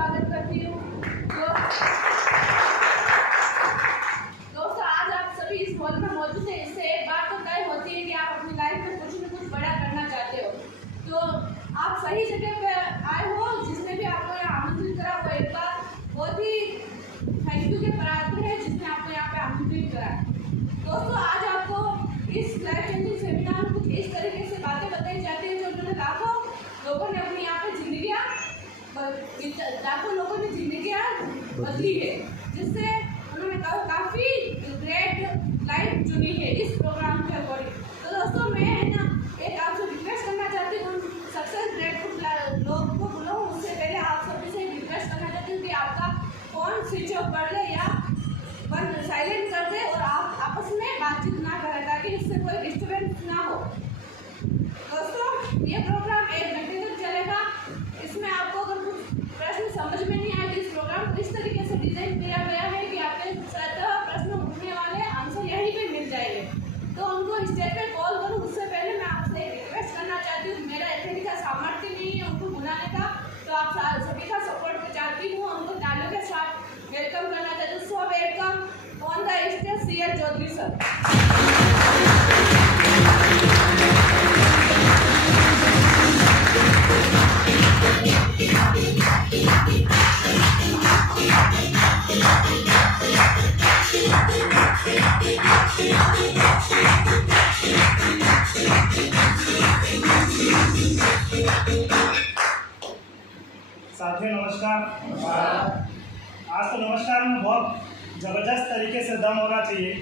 स्वागत करती हूँ। दोस्तों, आज आप सभी इस हॉल में मौजूद हैं, इससे एक बात तो तय होती है कि आप अपनी लाइफ में कुछ न कुछ बड़ा करना चाहते हो। तो आप सही जगह पे आए हो। जिसने भी आपको यहाँ आमंत्रित करा वो एक बार बहुत ही थैंक यू के पात्र है जिसने आपको यहाँ पे आमंत्रित करा। दोस्तों, आज आपको इस लाइफ चेंजिंग सेमिनार में कुछ इस तरीके से बातें बताई जाती है जो उन्होंने लाखों लोगों ने अपनी यहाँ पे जिंदगियाँ बदली है, जिससे उन्होंने काफ़ी ग्रेट लाइफ चुनी है इस प्रोग्राम के अकॉर्डिंग। तो दोस्तों, मैं ना एक आपसे रिक्वेस्ट करना चाहती हूँ, सक्सेस ग्रेटफुल लोग को बुलाऊँ उससे पहले आप सभी से रिक्वेस्ट करना चाहती हूँ कि आपका फ़ोन स्विच ऑफ कर ले या बंद साइलेंट कर दे और आप आपस में बातचीत ना करें ताकि इससे कोई डिस्टर्बेंस ना हो। दोस्तों, ये प्रोग्राम 1 घंटे तक चलेगा। इसमें आपको अगर कुछ प्रश्न समझ में नहीं आए, इस प्रोग्राम को इस तरीके से डिजाइन किया गया है कि आपके सतह प्रश्न उठने वाले आंसर यहीं पे मिल जाएंगे। तो उनको स्टेज पे कॉल करूँ उससे पहले मैं आपसे रिक्वेस्ट करना चाहती हूँ, मेरा इतने का सामर्थ्य नहीं है उनको बुलाने का, तो आप सभी का सपोर्ट चाहती हूँ। उनको तालियों के साथ वेलकम करना चाहती हूँ। So welcome on the stage CL Chaudhary sir. साथियों नमस्कार। आज तो नमस्कार में बहुत ज़बरदस्त तरीके से दम होना चाहिए।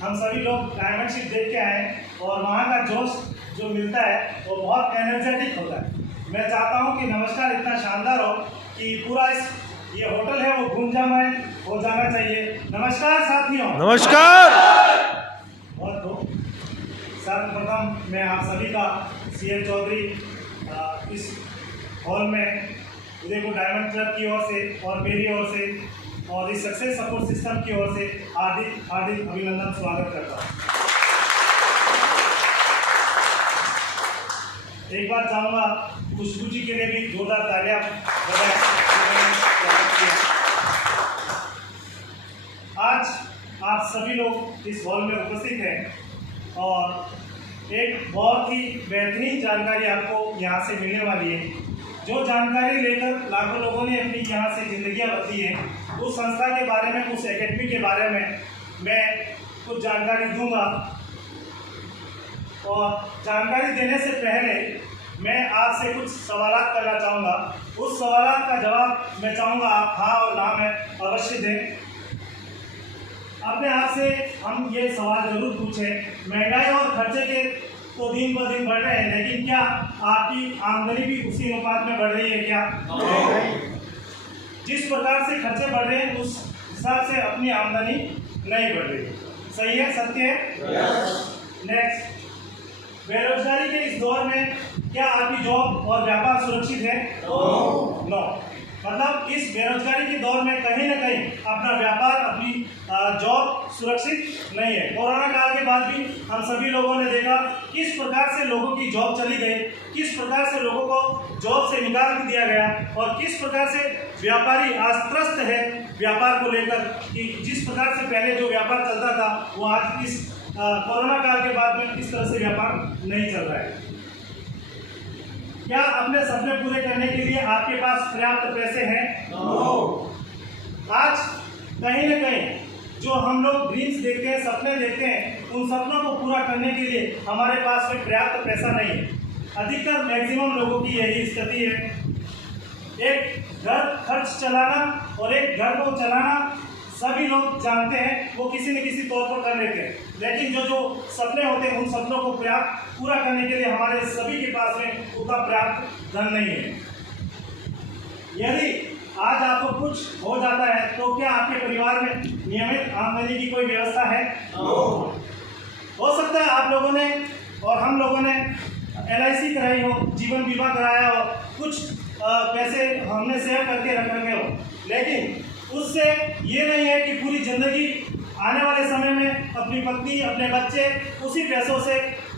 हम सभी लोग डायमंड शिप देख के आए और वहाँ का जोश जो मिलता है वो बहुत एनर्जेटिक होता है। मैं चाहता हूँ कि नमस्कार इतना शानदार हो कि पूरा ये होटल है वो गुंजामय हो जाना चाहिए। नमस्कार साथियों। नमस्कार। बहुत खूब। सर्वप्रथम मैं आप सभी का CL चौधरी इस हॉल में उदयपुर डायमंड क्लब की ओर से और मेरी ओर से और इस सक्सेस सपोर्ट सिस्टम की ओर से हार्दिक अभिनंदन स्वागत करता हूँ। एक बार चाहूँगा खुशबू जी के लिए भी जोरदार तालियां बजाएं। आज आप सभी लोग इस हॉल में उपस्थित हैं और एक बहुत ही बेहतरीन जानकारी आपको यहाँ से मिलने वाली है। जो जानकारी लेकर लाखों लोगों ने अपनी यहाँ से जिंदगियाँ बदली हैं, उस संस्था के बारे में, उस एकेडमी के बारे में मैं कुछ जानकारी दूंगा। और जानकारी देने से पहले मैं आपसे कुछ सवालात करना चाहूँगा। उस सवालात का जवाब मैं चाहूँगा आप हाँ और ना में अवश्य दें। अपने आप से हम ये सवाल जरूर पूछें, महंगाई और खर्चे के तो दिन ब दिन बढ़ रहे हैं, लेकिन क्या आपकी आमदनी भी उसी अनुपात में बढ़ रही है क्या? जिस प्रकार से खर्चे बढ़ रहे हैं उस हिसाब से अपनी आमदनी नहीं बढ़ रही। सही है, सत्य है? नेक्स्ट, बेरोजगारी के इस दौर में क्या आपकी जॉब और व्यापार सुरक्षित है? नो। मतलब इस बेरोजगारी के दौर में कहीं ना कहीं अपना व्यापार, अपनी जॉब सुरक्षित नहीं है। कोरोना काल के बाद भी हम सभी लोगों ने देखा किस प्रकार से लोगों की जॉब चली गई, किस प्रकार से लोगों को जॉब से निकाल दिया गया और किस प्रकार से व्यापारी आज त्रस्त है व्यापार को लेकर कि जिस प्रकार से पहले जो व्यापार चलता था वो आज इस कोरोना काल के बाद में इस तरह से व्यापार नहीं चल रहा है। क्या अपने सपने पूरे करने के लिए आपके पास पर्याप्त पैसे हैं? आज कहीं न कहीं जो हम लोग ड्रीम्स देखते हैं, सपने देखते हैं, उन सपनों को पूरा करने के लिए हमारे पास में पर्याप्त पैसा नहीं है। अधिकतर मैक्सिमम लोगों की यही स्थिति है। एक घर खर्च चलाना और एक घर को चलाना सभी लोग जानते हैं, वो किसी न किसी तौर पर कर लेते हैं, लेकिन जो सपने होते हैं उन सपनों को पूरा करने के लिए हमारे सभी के पास में उतना पर्याप्त धन नहीं है। यदि आज आपको कुछ हो जाता है तो क्या आपके परिवार में नियमित आमदनी की कोई व्यवस्था है? हो सकता है आप लोगों ने और हम लोगों ने LIC कराई हो, जीवन बीमा कराया हो, कुछ पैसे हमने सेव करके रखे हो, लेकिन उससे ये नहीं है कि पूरी जिंदगी आने वाले समय में अपनी पत्नी, अपने बच्चे उसी पैसों से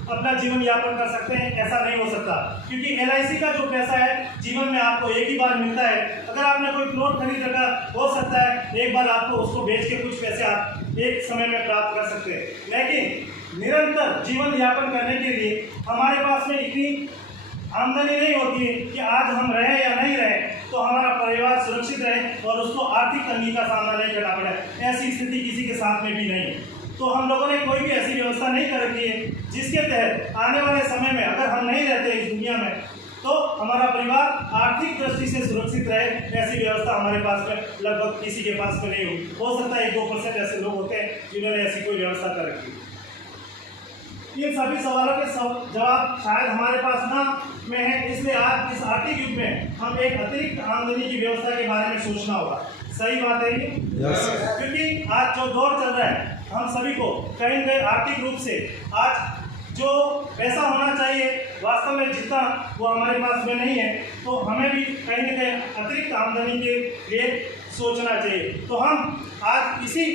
अपना जीवन यापन कर सकते हैं, ऐसा नहीं हो सकता। क्योंकि LIC का जो पैसा है जीवन में आपको एक ही बार मिलता है। अगर आपने कोई प्लॉट खरीद रखा, हो सकता है एक बार आपको उसको बेच के कुछ पैसे आप एक समय में प्राप्त कर सकते हैं, लेकिन निरंतर जीवन यापन करने के लिए हमारे पास में इतनी आमदनी नहीं होती है कि आज हम रहें या नहीं रहें तो हमारा परिवार सुरक्षित रहे और उसको आर्थिक तंगी का सामना नहीं करना पड़े। ऐसी स्थिति किसी के साथ में भी नहीं है। तो हम लोगों ने कोई भी ऐसी व्यवस्था नहीं कर रखी है जिसके तहत आने वाले समय में अगर हम नहीं रहते इस दुनिया में तो हमारा परिवार आर्थिक दृष्टि से सुरक्षित रहे। ऐसी व्यवस्था हमारे पास में लगभग किसी के पास में नहीं हुई। हो सकता है 1-2% ऐसे लोग होते हैं जिन्होंने ऐसी कोई व्यवस्था कर रखी। इन सभी सवालों के जवाब शायद हमारे पास ना में है, इसलिए आज इस आर्थिक युग में हम एक अतिरिक्त आमदनी की व्यवस्था के बारे में सोचना होगा। सही बात है ये? क्योंकि आज जो दौर चल रहा है हम सभी को कहीं न कहीं आर्थिक रूप से आज जो पैसा होना चाहिए वास्तव में जितना वो हमारे पास में नहीं है, तो हमें भी कहीं न कहीं अतिरिक्त आमदनी के लिए सोचना चाहिए। तो हम आज इसी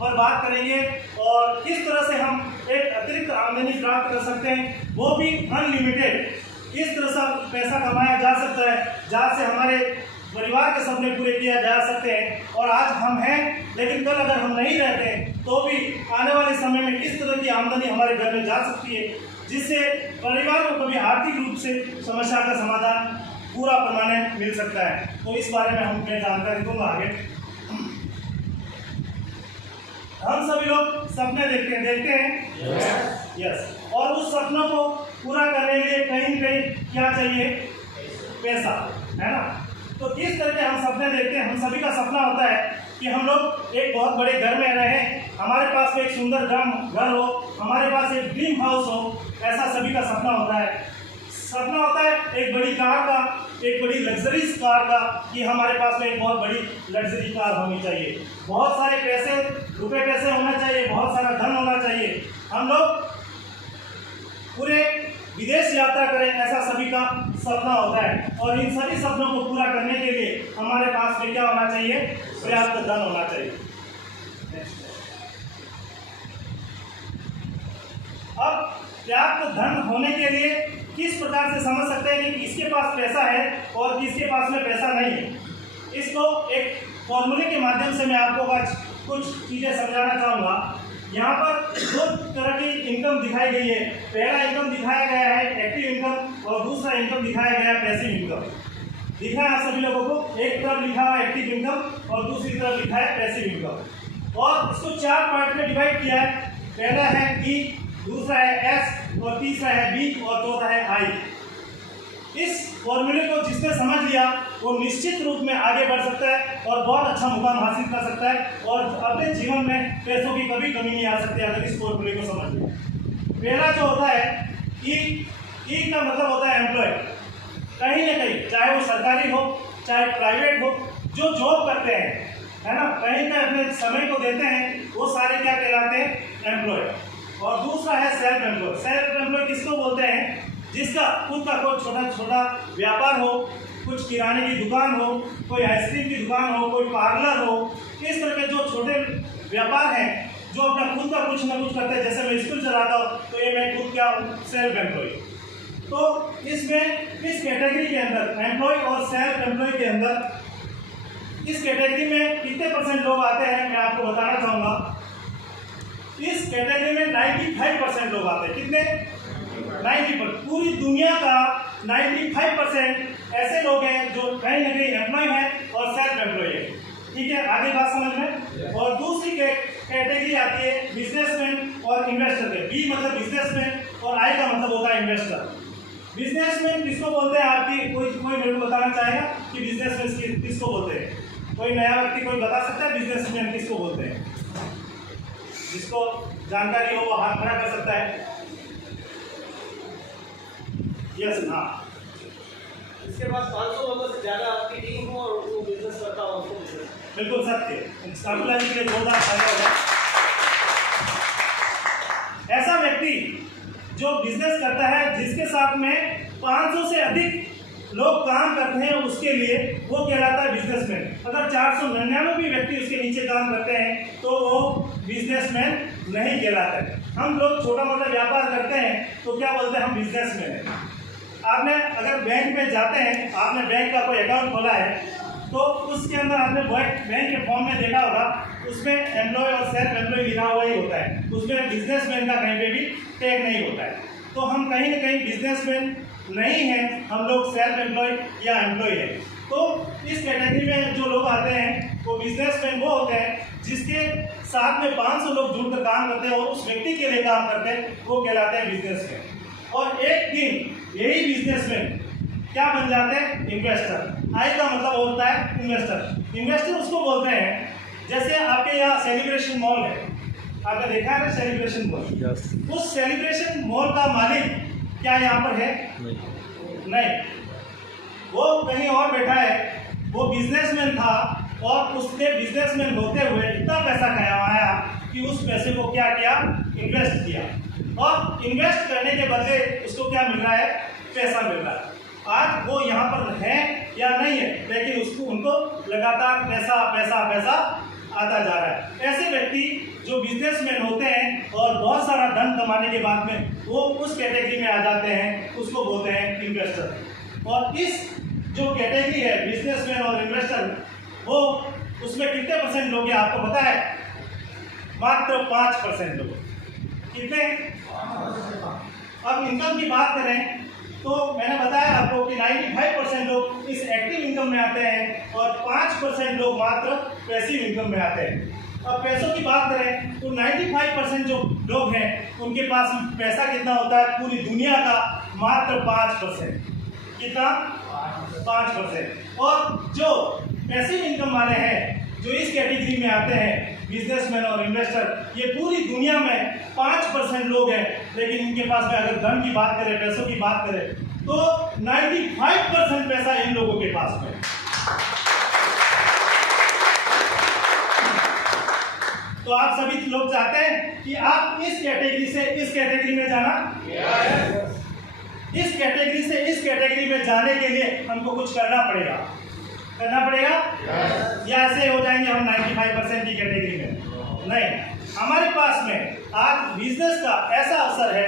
पर बात करेंगे और किस तरह से हम एक अतिरिक्त आमदनी प्राप्त कर सकते हैं, वो भी अनलिमिटेड। किस तरह से पैसा कमाया जा सकता है जहाँ से हमारे परिवार के सपने पूरे किया जा सकते हैं। और आज हम हैं, लेकिन कल अगर हम नहीं रहते तो भी आने वाले समय में किस तरह की आमदनी हमारे घर में जा सकती है जिससे परिवार को कभी आर्थिक रूप से समस्या का समाधान पूरा परमानेंट मिल सकता है। तो इस बारे में मैं जानकारी दूंगा आगे। हम सभी लोग सपने देखते हैं यस। और उस सपनों को पूरा करने के लिए कहीं न कहीं क्या चाहिए? पैसा, है ना। तो किस तरह के हम सपने देखते हैं? हम सभी का सपना होता है कि हम लोग एक बहुत बड़े घर में रहें, हमारे पास में एक सुंदर घर हो, हमारे पास एक ड्रीम हाउस हो। ऐसा सभी का सपना होता है। सपना होता है एक बड़ी कार का, एक बड़ी लग्जरीज कार का, कि हमारे पास में एक बहुत बड़ी लग्जरी कार होनी चाहिए, बहुत सारे रुपए पैसे होना चाहिए, बहुत सारा धन होना चाहिए, हम लोग पूरे विदेश यात्रा करें, ऐसा सभी का सपना होता है। और इन सभी सपनों को पूरा करने के लिए हमारे पास में क्या होना चाहिए? पर्याप्त धन होना चाहिए। अब पर्याप्त धन होने के लिए किस प्रकार से समझ सकते हैं कि किसके पास पैसा है और किसके पास में पैसा नहीं है? इसको एक फॉर्मूले के माध्यम से मैं आपको आज कुछ चीज़ें समझाना चाहूँगा। यहाँ पर 2 तरह की इनकम दिखाई गई है। पहला इनकम दिखाया गया है एक्टिव इनकम और दूसरा इनकम दिखाया गया है पैसिव इनकम। दिख रहा है आप सभी लोगों को? एक तरफ लिखा हुआ है एक्टिव इनकम और दूसरी तरफ लिखा है पैसिव इनकम। और इसको 4 पार्ट में डिवाइड किया है। पहला है E, दूसरा है S और तीसरा है B और चौथा है I। इस फॉर्मूले को जिसने समझ लिया वो निश्चित रूप में आगे बढ़ सकता है और बहुत अच्छा मुकाम हासिल कर सकता है और अपने जीवन में पैसों की कभी कमी नहीं आ सकती अगर इस फॉर्मूले को समझ लिया। पहला जो होता है ई का मतलब होता है एम्प्लॉय। कहीं ना कहीं, चाहे वो सरकारी हो चाहे प्राइवेट हो, जो जॉब करते हैं, है ना, कहीं पे अपने समय को देते हैं, वो सारे क्या कहलाते हैं? एम्प्लॉय। और दूसरा है सेल्फ एम्प्लॉय। सेल्फ एम्प्लॉय किसको बोलते हैं? जिसका खुद का कोई छोटा छोटा व्यापार हो, कुछ किराने की दुकान हो, कोई आइसक्रीम की दुकान हो, कोई पार्लर हो, इस तरह के जो छोटे व्यापार हैं जो अपना खुद का कुछ ना कुछ करते हैं। जैसे मैं स्कूल चलाता हूँ तो ये मैं खुद क्या हूँ? Self employ. तो इसमें इस कैटेगरी के अंदर एम्प्लॉय और सेल्फ एम्प्लॉय के अंदर इस कैटेगरी में कितने % लोग आते हैं मैं आपको बताना चाहूँगा। इस कैटेगरी में 95% लोग आते हैं। कितने? 90%। पूरी दुनिया का 95% ऐसे लोग हैं जो कहीं ना कहीं एम्प्लॉय हैं और सेल्फ एम्प्लॉय है। ठीक है, आगे बात समझ में। और दूसरी कैटेगरी आती है बिजनेसमैन और इन्वेस्टर के। बी मतलब बिजनेसमैन और आई का मतलब होता है इन्वेस्टर। बिजनेसमैन किसको बोलते हैं? आपकी कोई मेरे को बताना चाहेगा कि बिजनेसमैन किसको बोलते हैं? कोई नया व्यक्ति कोई बता सकता है बिजनेसमैन किसको बोलते हैं? जिसको जानकारी हो वो हाथ खड़ा कर सकता है। यस, हाँ। इसके पास 500 लोगों से ज़्यादा आपकी टीम हो और वो बिजनेस करता हो, उसको बिल्कुल सत्य। काफिला जी के लिए जोरदार फायदा होगा। ऐसा व्यक्ति जो बिजनेस करता है जिसके साथ में 500 से अधिक लोग काम करते हैं उसके लिए वो कहलाता है बिजनेसमैन। अगर 499 व्यक्ति उसके नीचे काम करते हैं तो वो बिजनेसमैन नहीं कहलाता है। हम लोग छोटा मोटा व्यापार करते हैं तो क्या बोलते हैं, हम बिजनेसमैन हैं। आपने अगर बैंक में जाते हैं, आपने बैंक का कोई अकाउंट खोला है तो उसके अंदर आपने बैंक के फॉर्म में देखा होगा, उसमें एम्प्लॉय और सेल्फ एम्प्लॉय लिखा हुआ ही होता है, उसमें बिजनेसमैन का कहीं पे भी टैग नहीं होता है। तो हम कहीं ना कहीं बिजनेसमैन नहीं हैं, हम लोग सेल्फ एम्प्लॉय या एम्प्लॉय हैं। तो इस कैटेगरी में जो लोग आते हैं वो बिजनेसमैन वो होते हैं जिसके साथ में 500 लोग जुड़कर काम करते हैं और उस व्यक्ति के लिए काम करते हैं, वो कहलाते हैं बिजनेसमैन। और एक दिन यही बिजनेसमैन क्या बन जाते हैं, इन्वेस्टर। आई का मतलब होता है इन्वेस्टर। इन्वेस्टर उसको बोलते हैं, जैसे आपके यहाँ सेलिब्रेशन मॉल है, आपने देखा है ना सेलिब्रेशन मॉल, उस सेलिब्रेशन मॉल का मालिक क्या यहाँ पर है? नहीं, वो कहीं और बैठा है। वो बिजनेसमैन था और उसने बिजनेसमैन होते हुए इतना पैसा कमाया कि उस पैसे को क्या किया, इन्वेस्ट किया, और इन्वेस्ट करने के बदले उसको क्या मिल रहा है, पैसा मिल रहा है। आज वो यहाँ पर है या नहीं है, लेकिन उसको उनको लगातार पैसा पैसा पैसा आता जा रहा है। ऐसे व्यक्ति जो बिजनेसमैन होते हैं और बहुत सारा धन कमाने के बाद में वो उस कैटेगरी में आ जाते हैं, उसको बोलते हैं इन्वेस्टर। और इस जो कैटेगरी है बिजनेसमैन और इन्वेस्टर, वो उसमें कितने परसेंट लोग हैं आपको पता है? मात्र 5% लोग। कितने? अब इनकम की बात करें तो मैंने बताया आपको कि 95% लोग इस एक्टिव इनकम में आते हैं और 5% लोग मात्र पैसिव इनकम में आते हैं। अब पैसों की बात करें तो 95% जो लोग हैं उनके पास पैसा कितना होता है, पूरी दुनिया का मात्र 5%। कितना? 5%। और जो पैसिव इनकम वाले हैं, जो इस कैटेगरी में आते हैं बिजनेसमैन और इन्वेस्टर, ये पूरी दुनिया में 5% लोग हैं, लेकिन इनके पास में अगर धन की बात करें, पैसों की बात करें तो 95% पैसा इन लोगों के पास में। तो आप सभी लोग चाहते हैं कि आप इस कैटेगरी से इस कैटेगरी में जाना, इस कैटेगरी से इस कैटेगरी में जाने के लिए हमको कुछ करना पड़ेगा, या ऐसे हो जाएंगे हम 95% की कैटेगरी में? नहीं, हमारे पास में आज बिजनेस का ऐसा अवसर है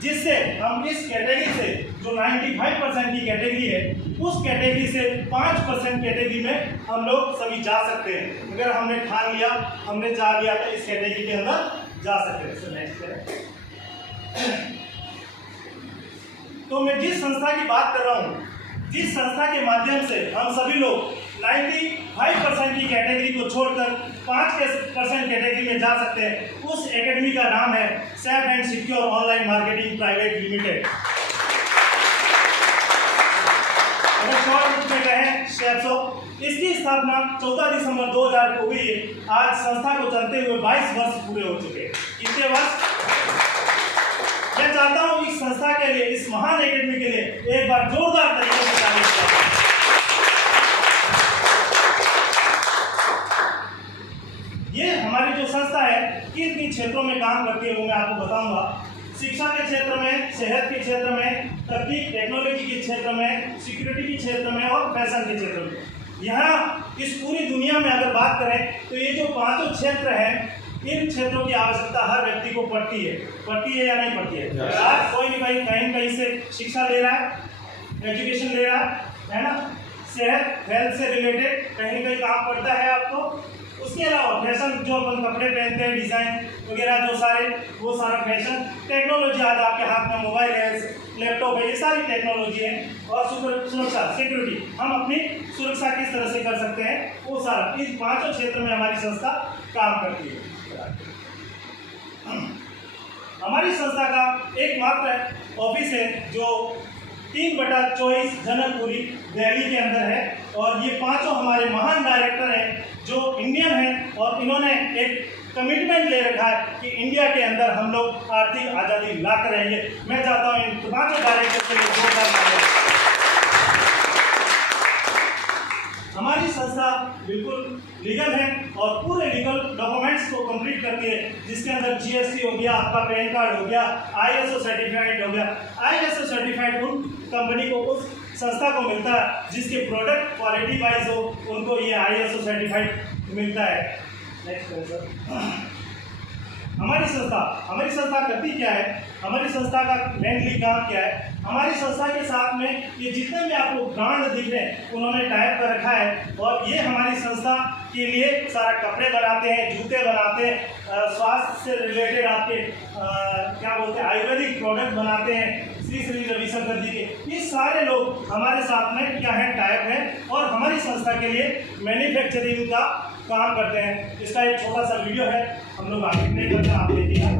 जिससे हम इस कैटेगरी से जो 95% की कैटेगरी है, उस कैटेगरी से 5% कैटेगरी में हम लोग सभी जा सकते हैं। अगर हमने ठान लिया, हमने चाह लिया तो इस कैटेगरी के अंदर जा सकते हैं। तो नेक्स्ट है, तो मैं जिस संस्था की बात कर रहा हूँ, जिस संस्था के माध्यम से हम सभी लोग 95% की कैटेगरी को छोड़कर 5% कैटेगरी में जा सकते हैं, उस एकेडमी का नाम है safe and secure online marketing private limited. अगर शॉर्ट रूप में कहें सेफसो। इसकी स्थापना 14 दिसंबर 2000 को हुई है। आज संस्था को चलते हुए 22 वर्ष पूरे हो चुके हैं। कितने वर्ष? मैं चाहता हूं इस संस्था के लिए, इस महान एकेडमी के लिए एक बार जोरदार तरीके से तारीफ करें। ये हमारी जो संस्था है किन किन क्षेत्रों में काम करती है वो मैं आपको बताऊंगा। शिक्षा के क्षेत्र में, सेहत के क्षेत्र में, तकनीक टेक्नोलॉजी के क्षेत्र में, सिक्योरिटी के क्षेत्र में और फैशन के क्षेत्र में। यहाँ इस पूरी दुनिया में अगर बात करें तो ये जो 5 क्षेत्र हैं, इन क्षेत्रों की आवश्यकता हर व्यक्ति को पड़ती है या नहीं पड़ती है? आज कोई भी कहीं से शिक्षा ले रहा है, एजुकेशन ले रहा है ना, सेहत हेल्थ से रिलेटेड कहीं काम पड़ता है आपको। उसके अलावा फैशन, जो अपन कपड़े पहनते हैं, डिज़ाइन वगैरह जो सारे, वो सारा फैशन। टेक्नोलॉजी, आज आपके हाथ में मोबाइल है, लैपटॉप है, ये सारी टेक्नोलॉजी है। और सुरक्षा, सिक्योरिटी, हम अपनी सुरक्षा किस तरह से कर सकते हैं, वो सारा इन 5 क्षेत्र में हमारी संस्था काम करती है। हमारी संस्था का एकमात्र ऑफिस है जो 3/24 जनकपुरी दिल्ली के अंदर है, और ये 5 हमारे महान डायरेक्टर हैं जो इंडियन हैं, और इन्होंने एक कमिटमेंट ले रखा है कि इंडिया के अंदर हम लोग आर्थिक आज़ादी ला कर रहेंगे। मैं चाहता हूँ इन 5 डायरेक्टर के लिए जोरदार तालियां। हमारी संस्था बिल्कुल लीगल है और पूरे लीगल डॉक्यूमेंट्स को कंप्लीट करती है, जिसके अंदर जीएसटी हो गया, आपका पैन कार्ड हो गया, आईएसओ सर्टिफाइड हो गया। आईएसओ सर्टिफाइड उन कंपनी को, उस संस्था को मिलता है जिसके प्रोडक्ट क्वालिटी वाइज हो, उनको ये आईएसओ सर्टिफाइड मिलता है। Next sir. हमारी संस्था करती क्या है, हमारी संस्था का मेनली काम क्या है। हमारी संस्था के साथ में ये जितने भी आपको ब्रांड दिख रहे हैं उन्होंने टाइप कर रखा है, और ये हमारी संस्था के लिए सारा कपड़े बनाते हैं, जूते बनाते हैं, स्वास्थ्य से रिलेटेड आपके क्या बोलते हैं आयुर्वेदिक प्रोडक्ट बनाते हैं, श्री रविशंकर जी के। ये सारे लोग हमारे साथ में क्या है टाइप है, और हमारी संस्था के लिए मैन्युफैक्चरिंग का काम करते हैं। इसका एक छोटा सा वीडियो है, हम लोग आगे प्ले करते हैं, आप देखिएगा।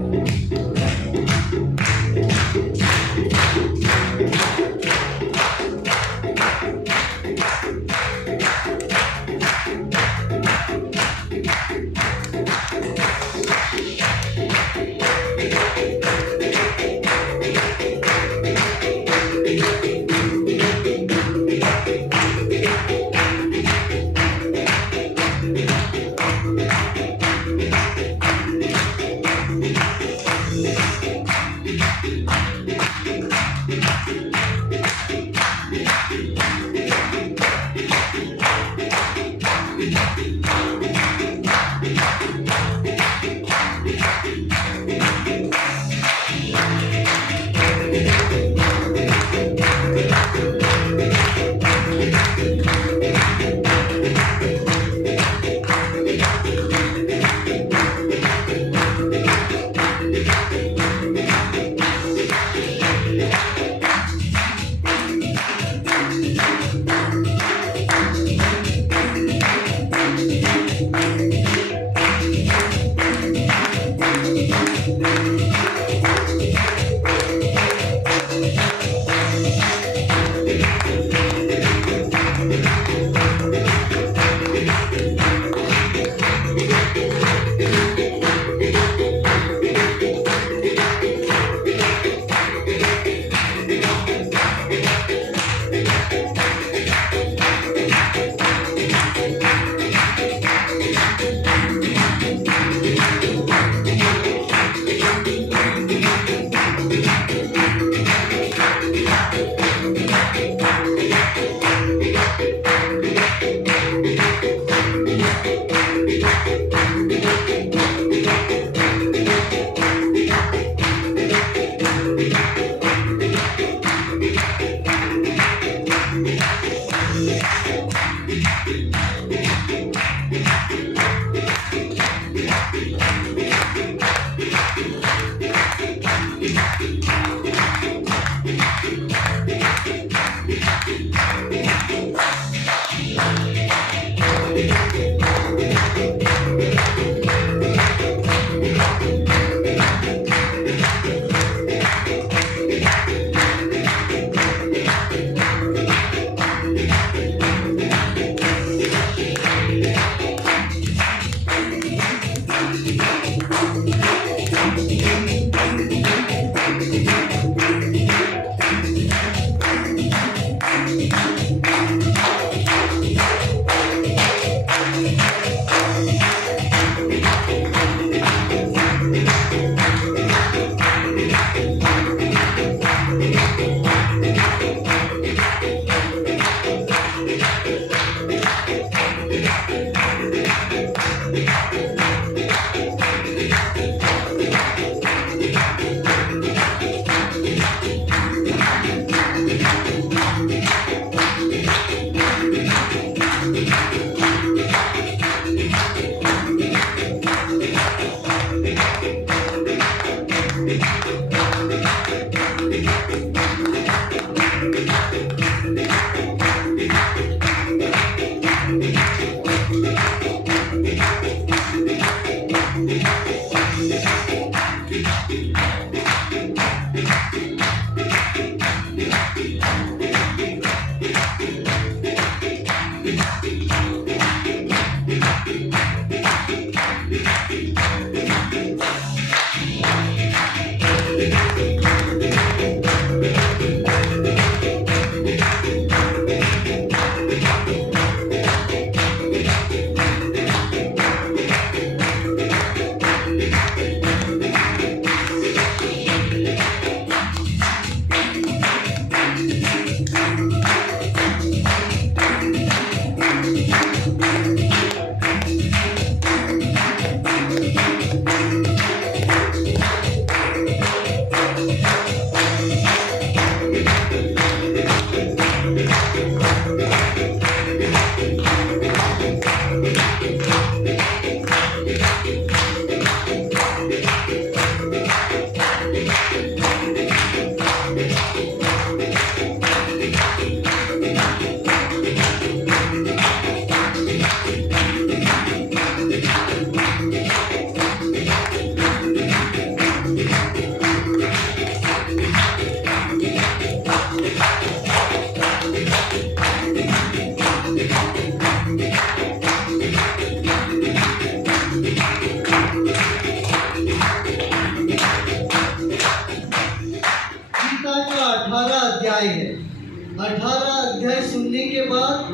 18 अध्याय सुनने के बाद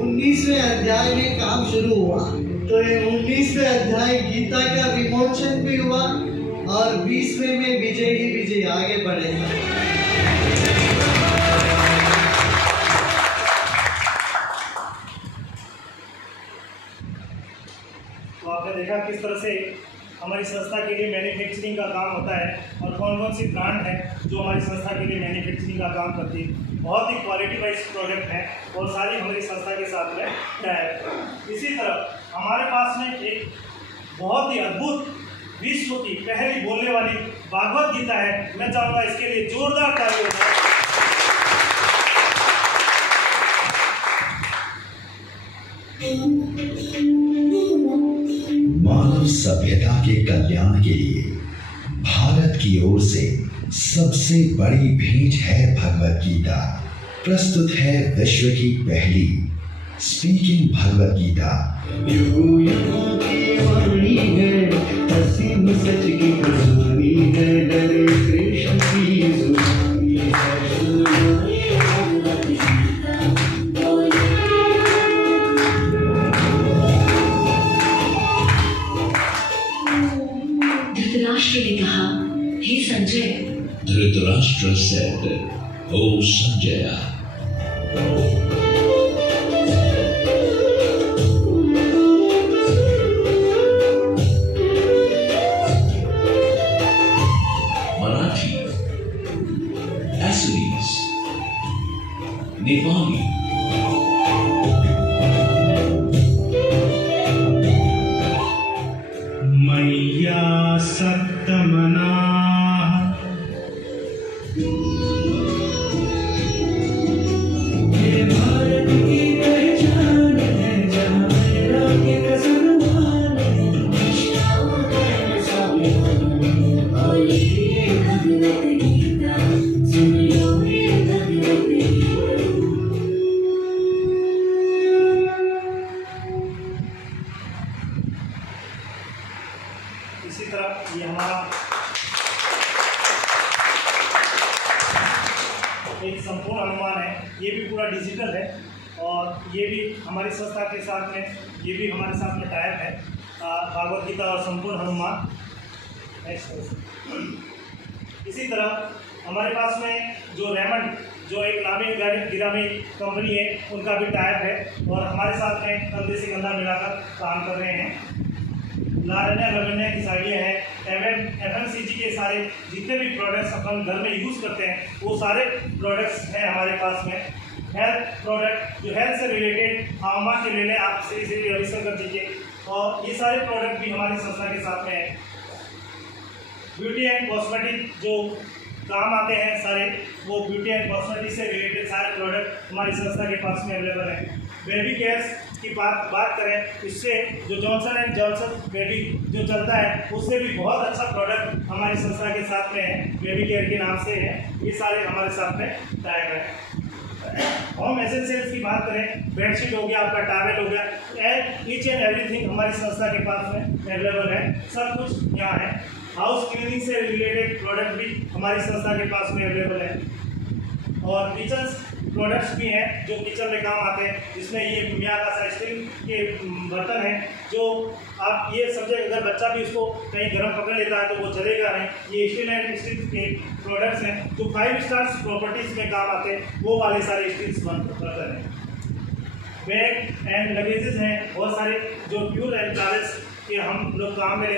19वें अध्याय में काम शुरू हुआ। तो ये 19वें अध्याय गीता का विमोचन भी हुआ और 20वें में विजय ही विजय आगे बढ़ेगा। तो आपने देखा किस तरह से हमारी संस्था के लिए मैन्युफैक्चरिंग का काम होता है और कौन कौन सी ब्रांड है जो हमारी संस्था के लिए मैन्युफैक्चरिंग का काम करती है। बहुत ही क्वालिटी वाइज प्रोडक्ट है और सारी हमारी संस्था के साथ में टाइप। इसी तरह हमारे पास में एक बहुत ही अद्भुत विश्व की पहली बोलने वाली भागवत गीता है। मैं चाहूँगा इसके लिए जोरदार ताली हो जाए। मानव सभ्यता के कल्याण के लिए भारत की ओर से सबसे बड़ी भेंट है भगवत गीता। प्रस्तुत है विश्व की पहली स्पीकिंग भगवत गीता। युगों की वाणी है, असीम सच की कहानी है, डरे कृष्ण की जुबानी है। धृतराष्ट्र ने कहा, हे Sanjay. Dhritarashtra said, "O Sanjaya, Marathi, Assamese, Nepali, मैया सप्तमना ये भारत की पहचान है, जहाँ मेरा के कसमान है। और ये भगवत गीता सुन लो, ये भगवत गीता। इसी तरह ये हमारा एक संपूर्ण अनुमान है। ये भी पूरा डिजिटल है और ये भी हमारी संस्था के साथ में, ये भी हमारे साथ में टाइप है। भागवत गीता और संपूर्ण हनुमान। इसी तरह हमारे पास में जो रेमंड, जो एक नामी गिरामी कंपनी है, उनका भी टाइप है और हमारे साथ में कंधे से कंधा मिलाकर काम कर रहे हैं। लारण्या रवन्या की साड़ियाँ हैं। FMCG के सारे जितने भी प्रोडक्ट्स अपन घर में यूज़ करते हैं वो सारे प्रोडक्ट्स हैं हमारे पास में। हेल्थ प्रोडक्ट जो हेल्थ से रिलेटेड आमा के ले लें आप श्री श्री रविशंकर जी के, और ये सारे प्रोडक्ट भी हमारी संस्था के साथ में है। ब्यूटी एंड कॉस्मेटिक जो काम आते हैं सारे, वो ब्यूटी एंड कॉस्मेटिक से रिलेटेड सारे प्रोडक्ट हमारी संस्था के पास में अवेलेबल हैं। बेबी केयर्स की बात करें, इससे जो जॉनसन एंड जॉनसन बेबी जो चलता है उससे भी बहुत अच्छा प्रोडक्ट हमारी संस्था के साथ में है, बेबी केयर के नाम से है। ये सारे हमारे साथ में टाइप है। होम एसेंशियल्स की बात करें, बेडशीट हो गया, आपका टॉवेल हो गया, ईच एंड एवरीथिंग हमारी संस्था के पास में अवेलेबल है। सब कुछ यहाँ है। हाउस क्लीनिंग से रिलेटेड प्रोडक्ट भी हमारी संस्था के पास में अवेलेबल है और किचन प्रोडक्ट्स भी हैं जो किचन में काम आते हैं। जिसमें ये मियाका स्टील के बर्तन हैं जो आप ये समझे, अगर बच्चा भी इसको कहीं गर्म पकड़ लेता है तो वो जलेगा नहीं। ये स्टील एंड स्टील के प्रोडक्ट्स हैं जो 5 स्टार्स प्रॉपर्टीज़ में काम आते हैं, वो वाले सारे स्टील्स बर्तन हैं। बैग एंड लगेजेस हैं बहुत सारे जो प्योर एंड ट्रैवल्स के हम लोग काम में